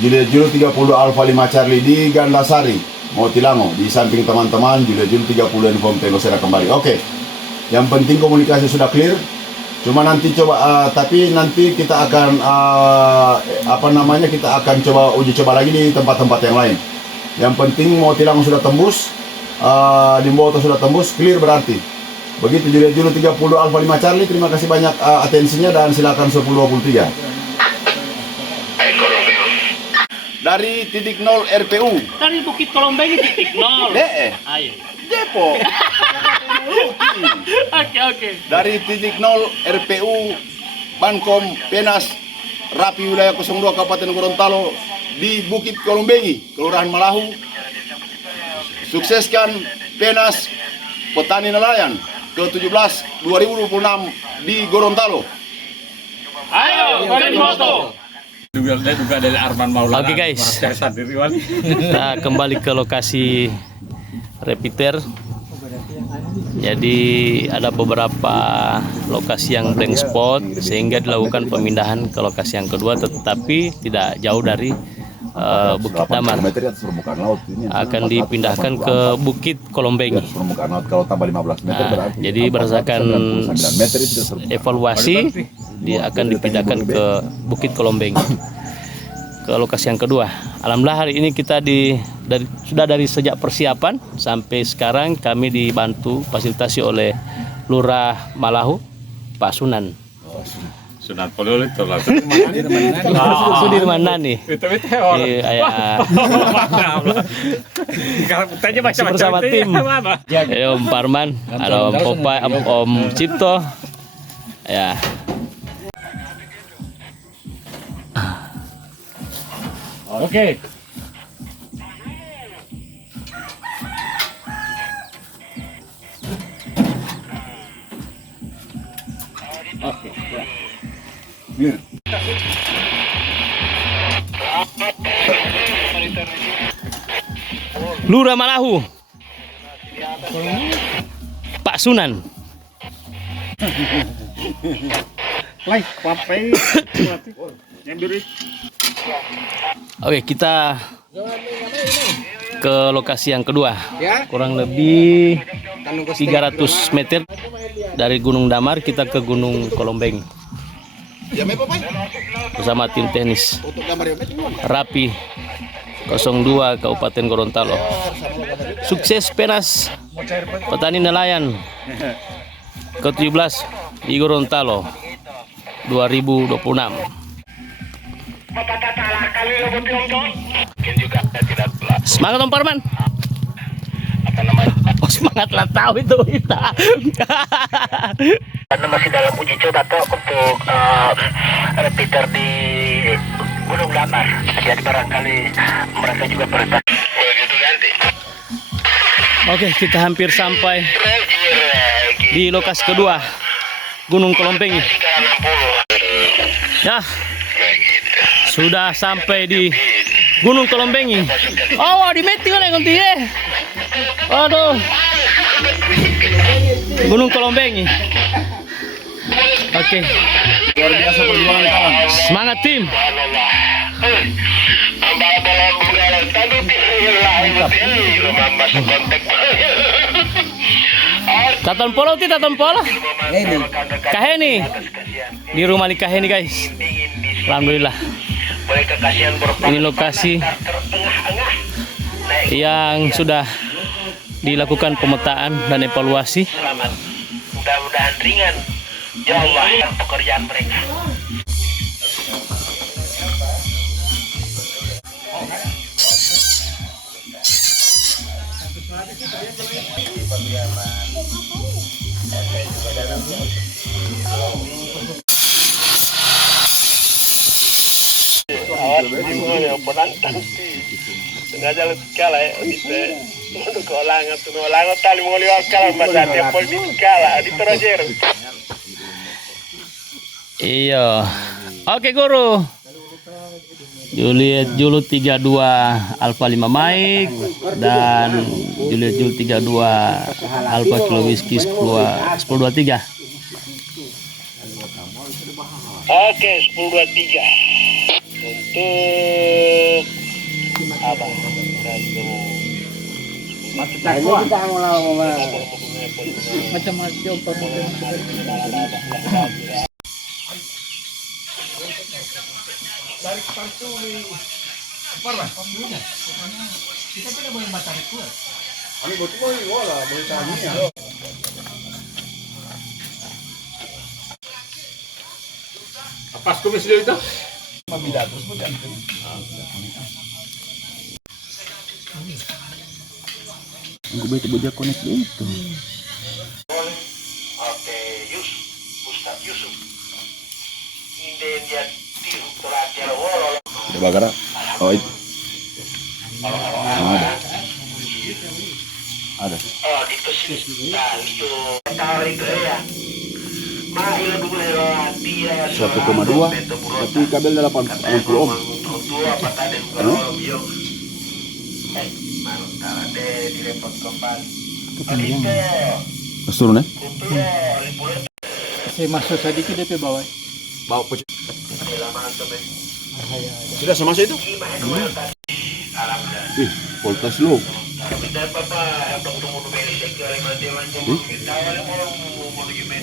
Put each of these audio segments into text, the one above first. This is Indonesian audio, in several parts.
Juliet Julu 30 Alfa 5 Charlie di Gandasari, Motilango, di samping teman-teman. Juliet Julu 30 inform Tego Sera kembali. Oke. Yang penting komunikasi sudah clear. Cuma nanti coba tapi nanti kita akan kita akan coba uji coba lagi di tempat-tempat yang lain. Yang penting Motilango sudah tembus, Limboto sudah tembus, clear berarti. Begitu Juliet Julu 30 Alfa 5 Charlie. Terima kasih banyak atensinya dan silakan 1023. Dari titik 0 RPU. Dari Bukit Kolombeng titik 0. Ayo. Depo. Oke. Dari titik 0 RPU Bankom Penas Rapi wilayah 02 Kabupaten Gorontalo di Bukit Kolombengi, Kelurahan Malahu. Sukseskan Penas Petani Nelayan ke-17 2026 di Gorontalo. Ayo, Limboto. Juga dari Arman Maulana. Oke guys, kita kembali ke lokasi repeater. Jadi ada beberapa lokasi yang blank spot sehingga dilakukan pemindahan ke lokasi yang kedua, tetapi tidak jauh dari Bukit Damar. Akan dipindahkan ke Bukit Kolombengi. Jadi berdasarkan evaluasi dia akan dipindahkan ke Bukit Kolombengi, ke lokasi yang kedua. Alhamdulillah hari ini kita sudah dari sejak persiapan sampai sekarang kami dibantu fasilitasi oleh Lurah Malahu, Pak Sunan. Sunan Polio itu lah. Sudirman nih. Bersama tim. Om Parman, ada Om Popai, Om Cipto. Ya. Oke. Lurah Malahu, Pak Sunan. Oke, kita ke lokasi yang kedua. Kurang lebih 300 meter dari Gunung Damar kita ke Gunung Kolombeng bersama tim teknis Rapi 02 Kabupaten Gorontalo. Sukses Penas Petani Nelayan ke-17 di Gorontalo 2026. Semangat Om Parman. Oh, semangat lah, tahu itu kita. Karena masih dalam uji coba toh untuk repeater di Gunung Damar. Jadi barangkali mereka juga beretak. Begitu ganti. Oke, kita hampir sampai di lokasi kedua, Gunung Kolombengi. Ya, sudah sampai di Gunung Kolombengi. Oh, di meti mana nanti ya? Aduh, Gunung Kolombengi. Oke. Luar biasa perjuangan kawan. Semangat tim. Taton polo ti taton polo. Kaheni. Di rumah ni Kaheni guys. Alhamdulillah. Ini lokasi yang sudah dilakukan pemetaan dan evaluasi. Mudah-mudahan ringan. Ya Allah, yang pekerjaan mereka. Penantang sengaja lebih kalah ya bisa untuk olangan tali mau lihat kalah macamnya politik kalah di terakhir. Iya. Oke guru. Juliet Julu 32 Alfa 5 Mike dan Juliet Julu 32 Alfa Kilo Whisky 1023. Oke, 10-2-3. Untuk apa? Apa kumis dia itu? Oke, Ustaz Yusuf. Ini dia tiru terakhir wolo. Sudah bakar? Oh itu. Ada. Oh, itu sih. Kali yo. Tarik ya. Mahil dulu dia 1,2 tapi kabel 80 ohm. apa tadi kalau bio. Malu tarade direpot kembali. Terus turun ya? Saya masuk sedikit DP bawah. Bawa pecah. Sudah sama saya itu? Ih, voltage low.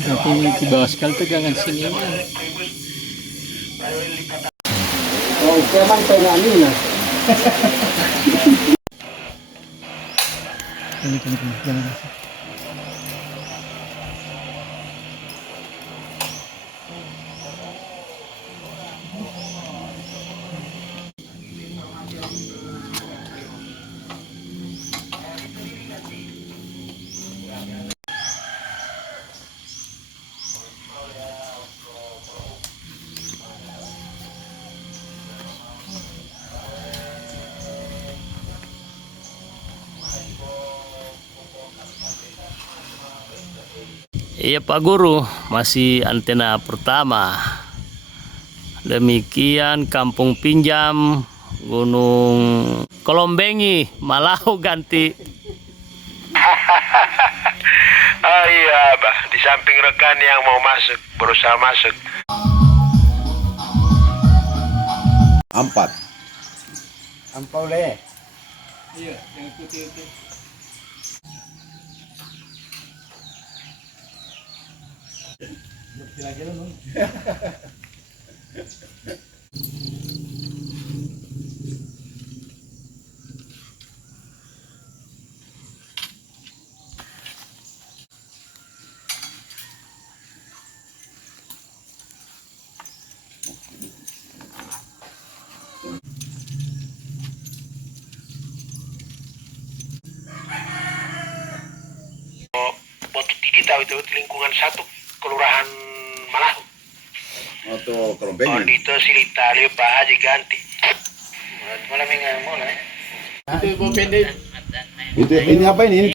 Nanti ini di bawah sekali tegangan sini. Oh, keman tengah ini lah. Ini jangan. Iya Pak Guru, masih antena pertama. Demikian Kampung Pinjam, Gunung Kolombengi, Malau ganti. Oh iya, Bah. Di samping rekan yang mau masuk, berusaha masuk. 4. Ampau deh. Batu Tidi tahu itu lingkungan 1 Kelurahan Malahu. Atau Oh, Kolombengi. itu silita liu Pak Haji ganti. Mulai minggu mulai. Itu bawa pendek. Itu ini apa ini?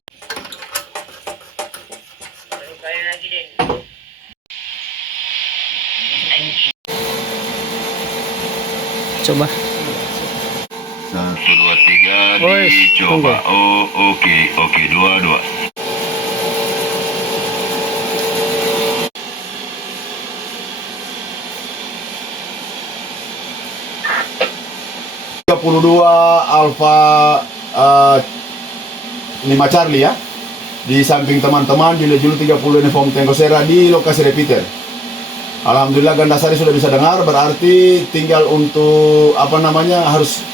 Coba. 1, 2, 3 Woi, dicoba. tunggu. Oh, oke, 2. 32 Alfa 5 Charlie ya. Di samping teman-teman Juli 30 uniform Tango Sierra di lokasi repeater. Alhamdulillah Gandasari sudah bisa dengar, berarti tinggal untuk apa namanya harus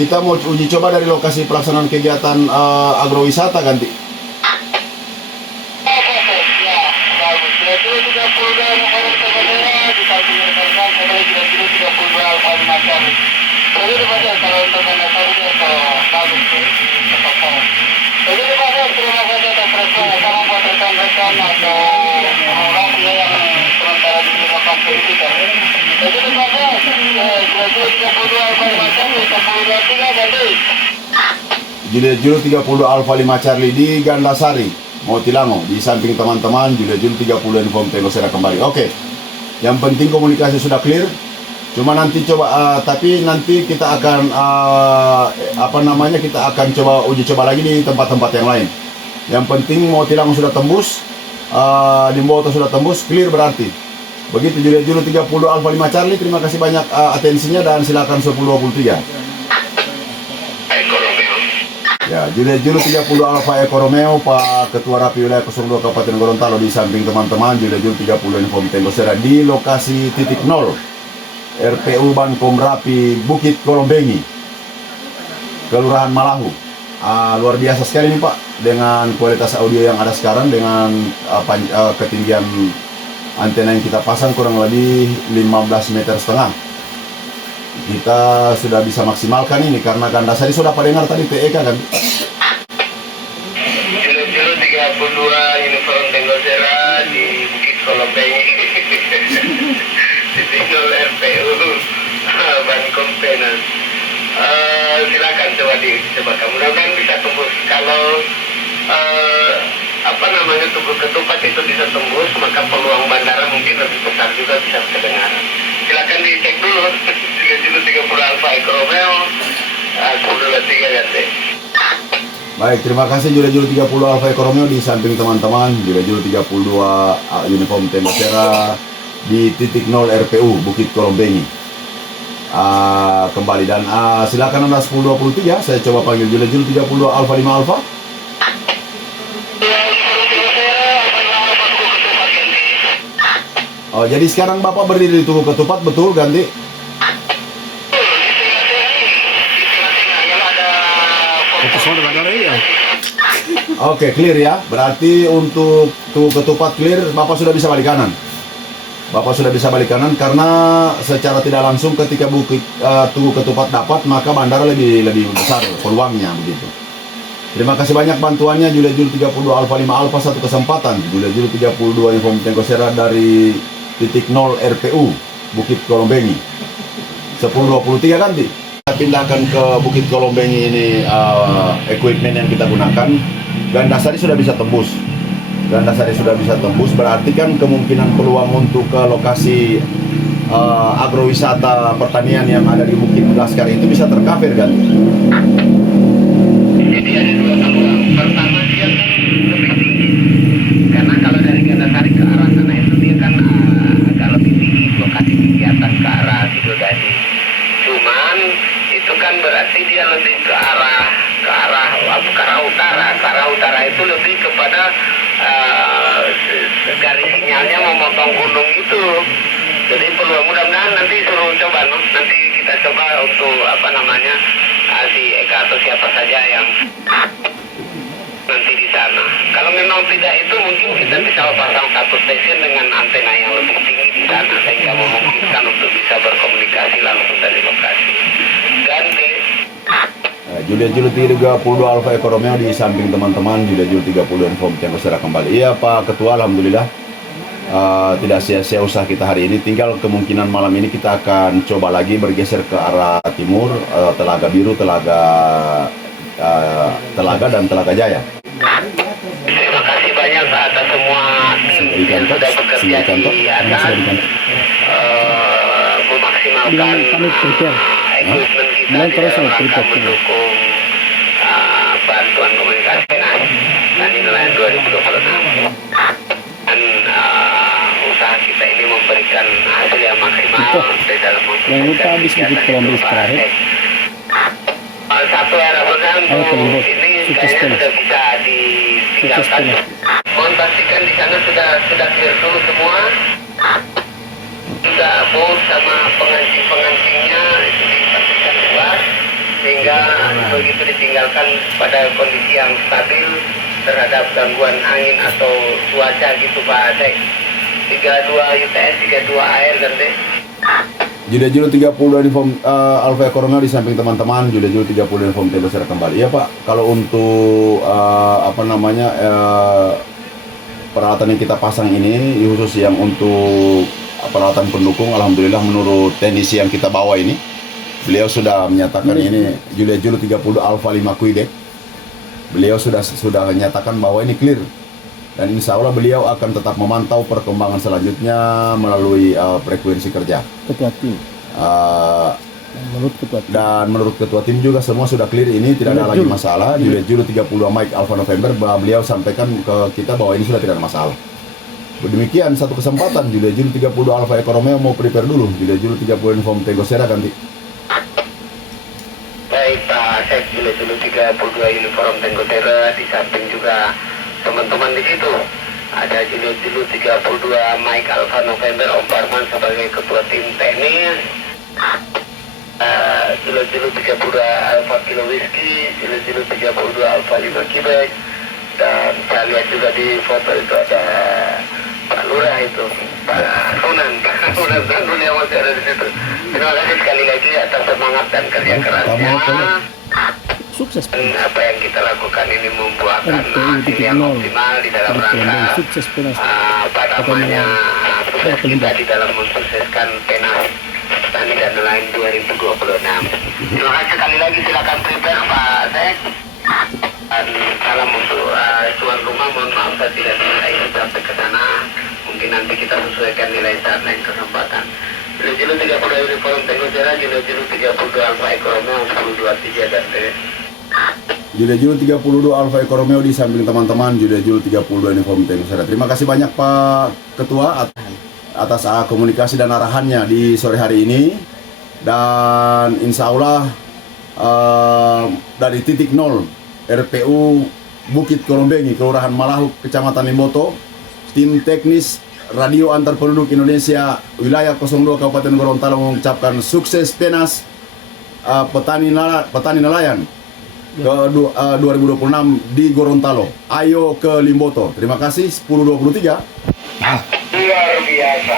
kita mau uji coba dari lokasi pelaksanaan kegiatan agrowisata ganti. Juli 30 Alfa 5 Charlie di Gandasari, Motilango, di samping teman-teman Juli 30 uniform Tango Sierra kembali. Oke. Yang penting komunikasi sudah clear. Cuma nanti coba tapi nanti kita akan apa namanya kita akan coba uji coba lagi di tempat-tempat yang lain. Yang penting Motilango sudah tembus, Limboto sudah tembus, clear berarti. Begitu Juliet Julu 30 Alfa 5 Charlie, terima kasih banyak atensinya dan silakan 1023. Eko Romeo. Ya, Juliet Julu 30 Alfa Eko Romeo, Pak Ketua Rapi Wilayah 02 Kabupaten Gorontalo di samping teman-teman. Juliet Julu 30 info Tenggosera di lokasi titik 0 RPU Bankom Rapi Bukit Kolombengi, Kelurahan Malahu. Luar biasa sekali nih Pak, dengan kualitas audio yang ada sekarang, dengan ketinggian antena yang kita pasang kurang lebih 15,5 meter. Kita sudah bisa maksimalkan ini karena Gandasari sudah pada dengar tadi TEK kan. Julu 32 uniform Tenggosera di Bukit Kolombengi. Titik 0 RPU Bankom Penas. Silakan coba mudah-mudahan bisa tembus. Kalau tubuh ketupat itu bisa tembus, maka peluang bandara mungkin lebih besar juga bisa terdengar. Silakan dicek dulu. 30 Alfa Eko Romeo 1023 ganti. Baik, terima kasih Juliet Julu 30 Alfa Eko Romeo di samping teman-teman. Juliet Julu 32 uniform Tenggosera di titik 0 RPU Bukit Kolombengi. Kembali dan silakan Anda 1023. Saya coba panggil Juliet Julu 30 Alfa 5 Alfa. Oh, jadi sekarang Bapak berdiri di Tugu Ketupat, betul ganti? Oke, clear ya. Berarti untuk Tugu Ketupat clear, Bapak sudah bisa balik kanan. Bapak sudah bisa balik kanan karena secara tidak langsung ketika Tugu Ketupat dapat, maka bandara lebih besar peluangnya begitu. Terima kasih banyak bantuannya Juliet Julu 30 Alfa 5 Alfa, satu kesempatan. Juliet Julu 32 info Tenggosera dari titik 0 RPU Bukit Kolombengi. 1023 ganti. Kita pindahkan ke Bukit Kolombengi ini equipment yang kita gunakan. Gandasari sudah bisa tembus. Gandasari sudah bisa tembus, berarti kan kemungkinan peluang untuk ke lokasi agrowisata pertanian yang ada di Bukit Laskar itu bisa tercover kan? Jadi ada dua peluang. Pertama dia kan lebih tinggi, karena kalau dari Gandasari ke arah sana itu dia kan agak lebih tinggi, lokasi kegiatan ke arah Sidodadi. Cuman itu kan berarti dia lebih ke arah utara. Ke arah utara itu lebih kepada garis sinyalnya memotong gunung itu. Jadi peluang mudah-mudahan nanti suruh coba, nanti kita coba untuk si Eka atau siapa saja yang nanti di sana. Kalau memang tidak itu mungkin kita bisa pasang satu stasiun dengan antena yang lebih tinggi di sana sehingga memungkinkan untuk bisa berkomunikasi langsung dari lokasi. Ganti. Juliet Julu 32 Alfa Eko Romeo di samping teman-teman. Juliet Julu 30 info Tenggosera kembali. Iya Pak Ketua, alhamdulillah tidak sia-sia usaha kita hari ini. Tinggal kemungkinan malam ini kita akan coba lagi bergeser ke arah timur, Telaga Biru, Telaga dan Telaga Jaya. Terima kasih banyak atas semua tim yang sudah bekerja di atas memaksimalkan equipment kita di dalam rangka mendukung bantuan komunikasi dan nilai 2026. Dan usaha kita ini memberikan hasil yang maksimal di dalam mengkomunikasikan kegiatan itu. Satu harapan untuk ini kayaknya sudah bisa ditinggalkan. Mohon pastikan di sana sudah clear dulu semua. Sudah bos sama pengancing-pengancingnya itu dipastikan keluar sehingga begitu ditinggalkan pada kondisi yang stabil terhadap gangguan angin atau cuaca gitu Pak Adek. 32 UTS, 32 air ganti. Juliet Julu 30 uniform Alfa Eko Romeo di samping teman-teman. Juliet Julu 30 uniform Tenggosera kembali. Ya Pak, kalau untuk peralatan yang kita pasang ini khusus yang untuk peralatan pendukung, alhamdulillah menurut teknisi yang kita bawa ini, beliau sudah menyatakan ini Juliet Julu 30 Alfa 5 Kuidek. Beliau sudah menyatakan bahwa ini clear. Dan insya Allah beliau akan tetap memantau perkembangan selanjutnya melalui frekuensi kerja. Ketua tim. Menurut ketua tim. Dan menurut ketua tim juga semua sudah clear, ini tidak ada lagi masalah. Juliet Julu 32 Mike Alpha November, beliau sampaikan ke kita bahwa ini sudah tidak ada masalah. Demikian satu kesempatan Julia Juli 32 Alfa Eko Romeo mau prepare dulu. Julia Juli 30 inform Tego Sera ganti. Baik Pak Sek, Julia Juli 32 uniform Tango Sierra, di samping juga teman-teman di situ. Ada Julia Juli 32 Mike Alpha November Om Parman sebagai ketua tim teknis. Julia Juli 32 Alpha Kilo Whiskey, Julia Juli 32 Alpha Lima Quebec. Dan saya lihat juga di foto itu ada Pak Lurah itu, Pak Sunan yang masih ada di situ. Terima kasih sekali lagi atas semangat dan kerja kerasnya. Sukses. Dan apa yang kita lakukan ini membuahkan hasil yang optimal di dalam rangka Sukses Penas. sukses kita di dalam mensukseskan Penas Tani dan lain 2026. Terima kasih sekali lagi, silakan prepare Pak Sek. Dan salam untuk tuan rumah, mohon maaf saya tidak bisa sampai ke sana. Mungkin nanti kita sesuaikan nilai saat lain kesempatan. Julu 30 uniform Tango Sierra, Julu 32 Alfa Eko Romeo 1023 dan Julia Juli 32 Alfa Eko Romeo di samping teman-teman Julia Juli 32 uniform Tango Sierra. Terima kasih banyak Pak Ketua atas komunikasi dan arahannya di sore hari ini. Dan insya Allah dari titik nol RPU Bukit Kolombengi, Kelurahan Malahuk, Kecamatan Limboto, tim teknis Radio Antar Penduduk Indonesia Wilayah 02 Kabupaten Gorontalo mengucapkan sukses Penas petani nelayan ke 2026 di Gorontalo. Ayo ke Limboto. Terima kasih. 1023. luar biasa.